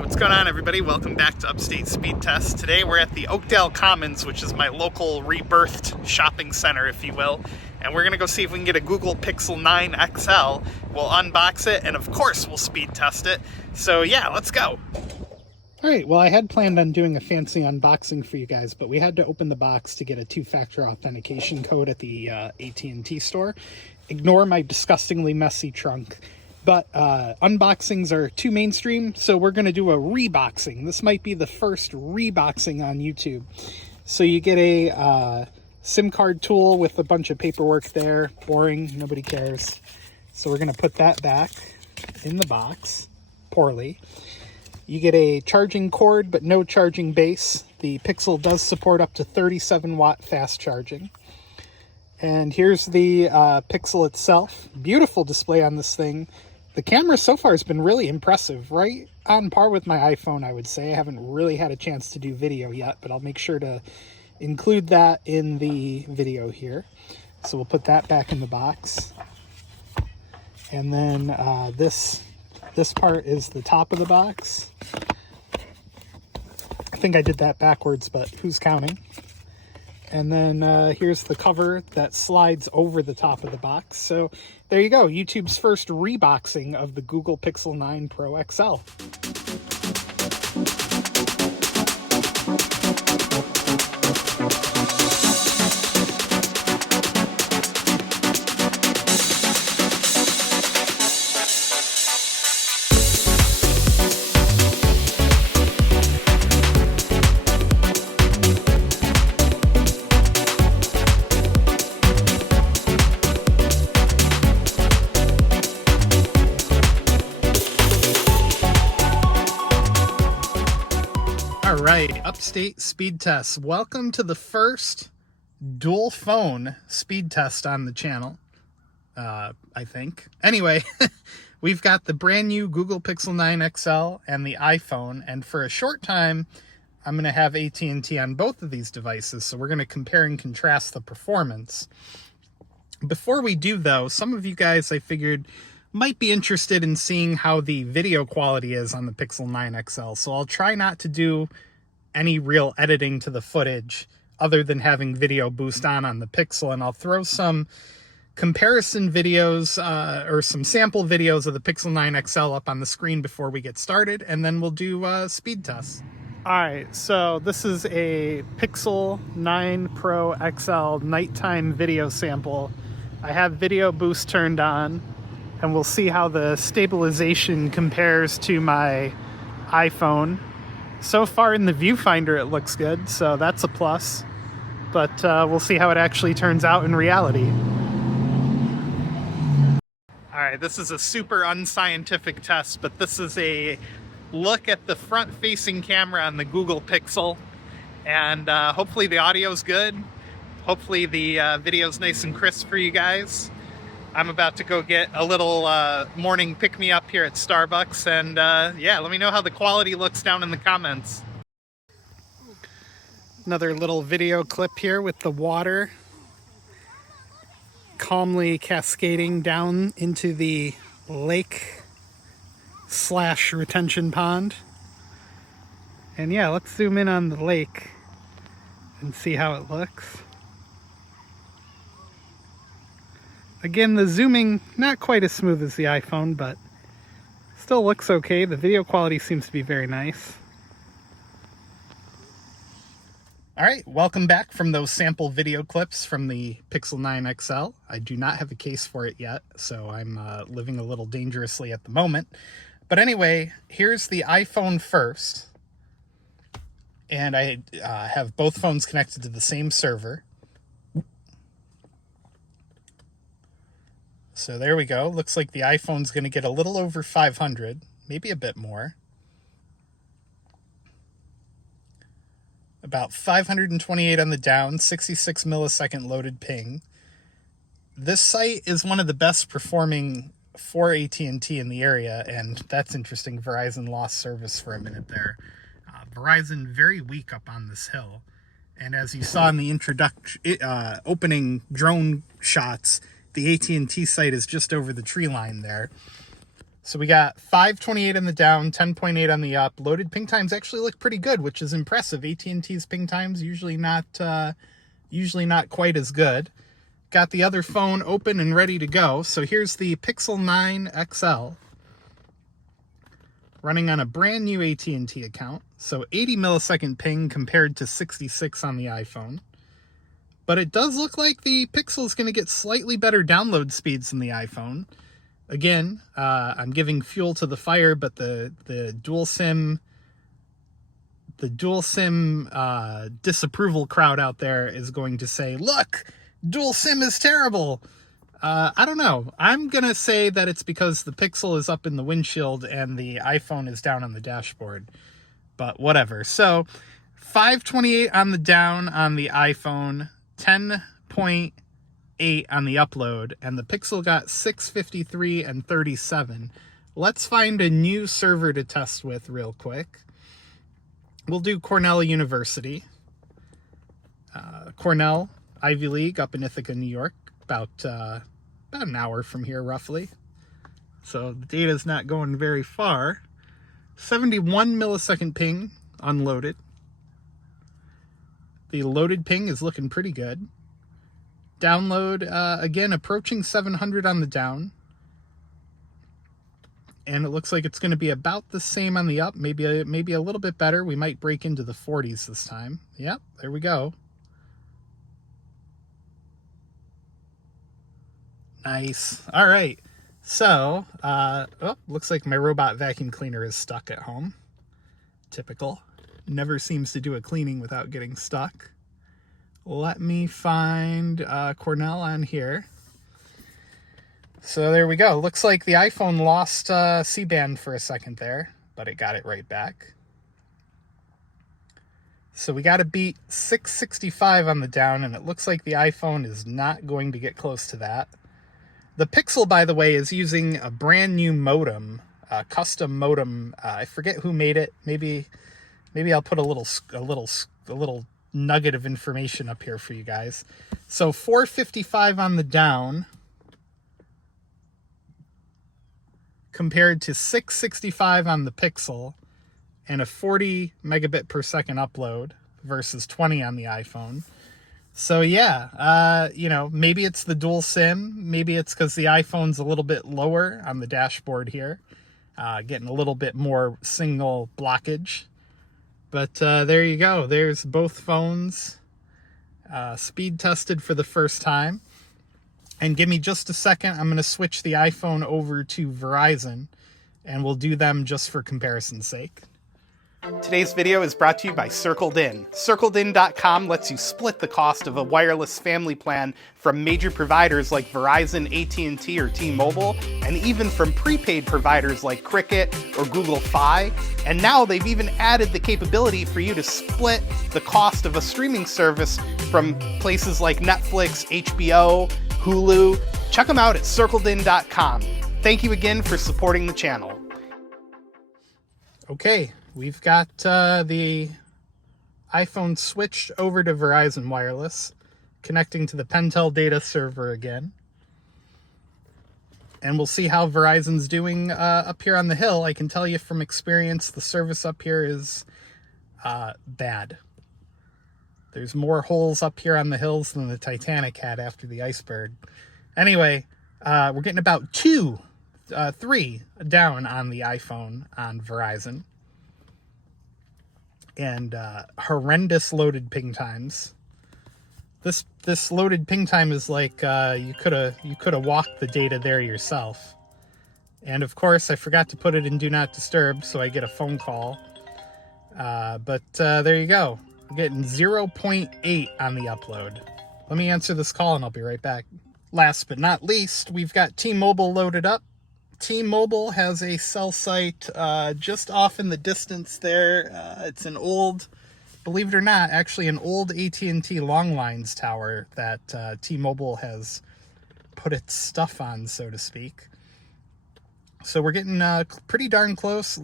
Hey, what's going on, everybody? Welcome back to Upstate Speedtests. Today we're at the Oakdale Commons, which is my local rebirthed shopping center, if you will. And we're going to go see if we can get a Google Pixel 9 XL. We'll unbox it, and of course we'll speed test it. So yeah, let's go. Alright, well, I had planned on doing a fancy unboxing for you guys, but we had to open the box to get a two-factor authentication code at the AT&T store. Ignore my disgustingly messy trunk. But unboxings are too mainstream, so we're going to do a reboxing. This might be the first reboxing on YouTube. So you get a SIM card tool with a bunch of paperwork there. Boring, nobody cares. So we're going to put that back in the box, poorly. You get a charging cord, but no charging base. The Pixel does support up to 37 watt fast charging. And here's the Pixel itself. Beautiful display on this thing. The camera so far has been really impressive, right on par with my iPhone, I would say. I haven't really had a chance to do video yet, but I'll make sure to include that in the video here. So we'll put that back in the box. And then this part is the top of the box. I think I did that backwards, but who's counting? And then here's the cover that slides over the top of the box. So there you go, YouTube's first reboxing of the Google Pixel 9 Pro XL. Alright, Upstate Speed Tests. Welcome to the first dual phone speed test on the channel, I think. Anyway, we've got the brand new Google Pixel 9 XL and the iPhone, and for a short time, I'm going to have AT&T on both of these devices, so we're going to compare and contrast the performance. Before we do, though, some of you guys, I figured, might be interested in seeing how the video quality is on the Pixel 9 XL, so I'll try not to do any real editing to the footage other than having video boost on the Pixel, and I'll throw some comparison videos or some sample videos of the Pixel 9 XL up on the screen before we get started, and then we'll do speed tests. Alright, so this is a Pixel 9 Pro XL nighttime video sample. I have video boost turned on, and we'll see how the stabilization compares to my iPhone. So far in the viewfinder it looks good, so that's a plus. But we'll see how it actually turns out in reality. Alright, this is a super unscientific test, but this is a look at the front-facing camera on the Google Pixel. And hopefully the audio's good. Hopefully the video's nice and crisp for you guys. I'm about to go get a little morning pick-me-up here at Starbucks, and yeah, let me know how the quality looks down in the comments. Another little video clip here with the water calmly cascading down into the lake/retention pond. And yeah, let's zoom in on the lake and see how it looks. Again, the zooming, not quite as smooth as the iPhone, but still looks okay. The video quality seems to be very nice. Alright, welcome back from those sample video clips from the Pixel 9 XL. I do not have a case for it yet, so I'm living a little dangerously at the moment. But anyway, here's the iPhone first. And I have both phones connected to the same server. So there we go. Looks like the iPhone's going to get a little over 500, maybe a bit more. About 528 on the down, 66 millisecond loaded ping. This site is one of the best performing for AT&T in the area, and that's interesting. Verizon lost service for a minute there. Verizon very weak up on this hill. And as you saw in the opening drone shots, the AT&T site is just over the tree line there. So we got 528 on the down, 10.8 on the up. Loaded ping times actually look pretty good, which is impressive. AT&T's ping times usually not quite as good. Got the other phone open and ready to go. So here's the Pixel 9 XL running on a brand new AT&T account. So 80 millisecond ping compared to 66 on the iPhone. But it does look like the Pixel is going to get slightly better download speeds than the iPhone. Again, I'm giving fuel to the fire, but the dual SIM disapproval crowd out there is going to say, look, dual SIM is terrible. I don't know. I'm going to say that it's because the Pixel is up in the windshield and the iPhone is down on the dashboard. But whatever. So 528 on the down on the iPhone, 10.8 on the upload, and the Pixel got 653 and 37. Let's find a new server to test with real quick. We'll do Cornell University. Cornell, Ivy League, up in Ithaca, New York, about an hour from here, roughly. So the data's not going very far. 71 millisecond ping, unloaded. The loaded ping is looking pretty good. Download, again, approaching 700 on the down. And it looks like it's going to be about the same on the up, maybe a little bit better. We might break into the 40s this time. Yep, there we go. Nice. All right. So, looks like my robot vacuum cleaner is stuck at home. Typical. Never seems to do a cleaning without getting stuck. Let me find Cornell on here. So there we go. Looks like the iPhone lost C-band for a second there, but it got it right back. So we got to beat 665 on the down, and it looks like the iPhone is not going to get close to that. The Pixel, by the way, is using a brand new modem, a custom modem. I forget who made it. Maybe I'll put a little nugget of information up here for you guys. So 455 on the down compared to 665 on the Pixel, and a 40 megabit per second upload versus 20 on the iPhone. So yeah, maybe it's the dual SIM. Maybe it's because the iPhone's a little bit lower on the dashboard here, getting a little bit more signal blockage. But there you go. There's both phones speed tested for the first time. And give me just a second. I'm going to switch the iPhone over to Verizon, and we'll do them just for comparison's sake. Today's video is brought to you by CircledIn. CircledIn.com lets you split the cost of a wireless family plan from major providers like Verizon, AT&T, or T-Mobile, and even from prepaid providers like Cricket or Google Fi. And now they've even added the capability for you to split the cost of a streaming service from places like Netflix, HBO, Hulu. Check them out at CircledIn.com. Thank you again for supporting the channel. Okay. We've got the iPhone switched over to Verizon Wireless, connecting to the Pentel data server again. And we'll see how Verizon's doing up here on the hill. I can tell you from experience, the service up here is bad. There's more holes up here on the hills than the Titanic had after the iceberg. Anyway, we're getting about 3 down on the iPhone on Verizon. And horrendous loaded ping times. This loaded ping time is like you could have walked the data there yourself. And of course, I forgot to put it in Do Not Disturb, so I get a phone call. But there you go. I'm getting 0.8 on the upload. Let me answer this call and I'll be right back. Last but not least, we've got T-Mobile loaded up. T-Mobile has a cell site just off in the distance there. It's an old, believe it or not, actually an old AT&T long lines tower that T-Mobile has put its stuff on, so to speak. So we're getting pretty darn close,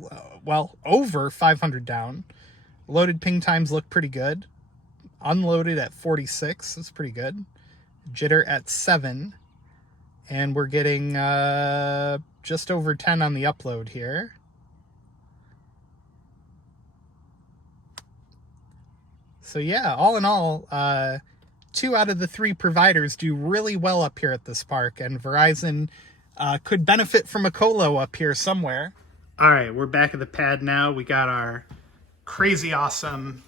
over 500 down. Loaded ping times look pretty good. Unloaded at 46, that's pretty good. Jitter at 7. And we're getting just over 10 on the upload here. So yeah, all in all, 2 out of the 3 providers do really well up here at this park, and Verizon could benefit from a colo up here somewhere. All right, we're back at the pad now. We got our crazy awesome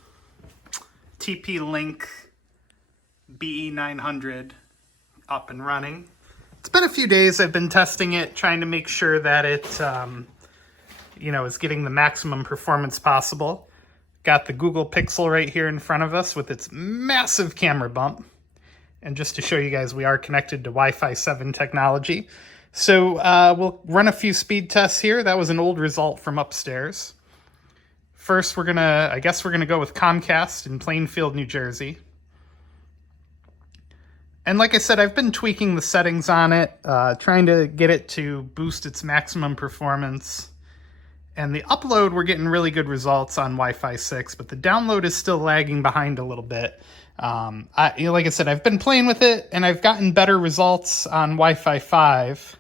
TP-Link BE900 up and running. It's been a few days. I've been testing it, trying to make sure that it, is getting the maximum performance possible. Got the Google Pixel right here in front of us with its massive camera bump. And just to show you guys, we are connected to Wi-Fi 7 technology. So we'll run a few speed tests here. That was an old result from upstairs. First, I guess we're gonna go with Comcast in Plainfield, New Jersey. And like I said, I've been tweaking the settings on it, trying to get it to boost its maximum performance. And the upload, we're getting really good results on Wi-Fi 6, but the download is still lagging behind a little bit. Like I said, I've been playing with it, and I've gotten better results on Wi-Fi 5.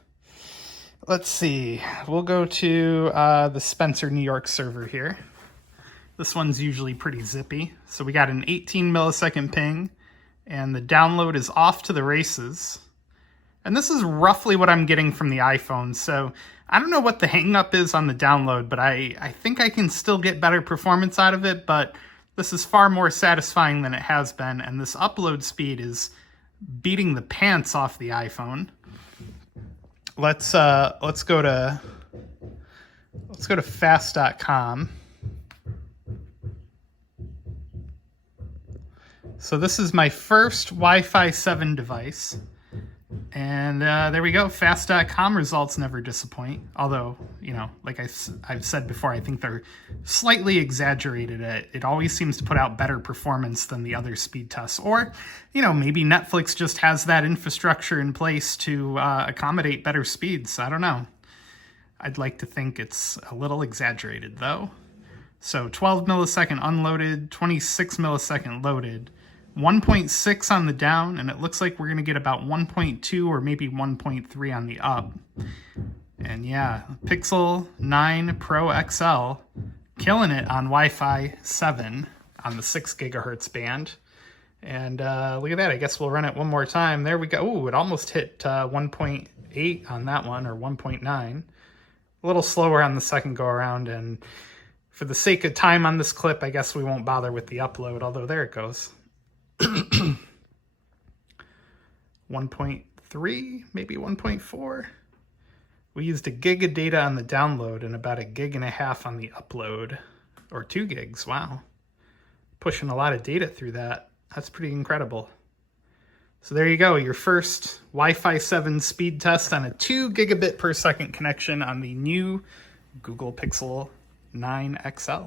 Let's see. We'll go to the Spencer, New York server here. This one's usually pretty zippy. So we got an 18 millisecond ping, and the download is off to the races. And this is roughly what I'm getting from the iPhone, so I don't know what the hang-up is on the download, but I think I can still get better performance out of it, but this is far more satisfying than it has been, and this upload speed is beating the pants off the iPhone. Let's go to fast.com. So this is my first Wi-Fi 7 device. And there we go. Fast.com results never disappoint. Although, like I've said before, I think they're slightly exaggerated. It always seems to put out better performance than the other speed tests. Or, maybe Netflix just has that infrastructure in place to accommodate better speeds. I don't know. I'd like to think it's a little exaggerated, though. So 12 millisecond unloaded, 26 millisecond loaded. 1.6 on the down, and it looks like we're going to get about 1.2 or maybe 1.3 on the up. And yeah, Pixel 9 Pro XL, killing it on Wi-Fi 7 on the 6 gigahertz band. And look at that, I guess we'll run it one more time. There we go. Ooh, it almost hit 1.8 on that one, or 1.9. A little slower on the second go around, and for the sake of time on this clip, I guess we won't bother with the upload, although there it goes. 1.3, maybe 1.4. We used a gig of data on the download and about a gig and a half on the upload, or 2 gigs. Wow, pushing a lot of data through that. That's pretty incredible. So there you go, your first Wi-Fi 7 speed test on a 2 gigabit per second connection on the new Google Pixel 9 XL.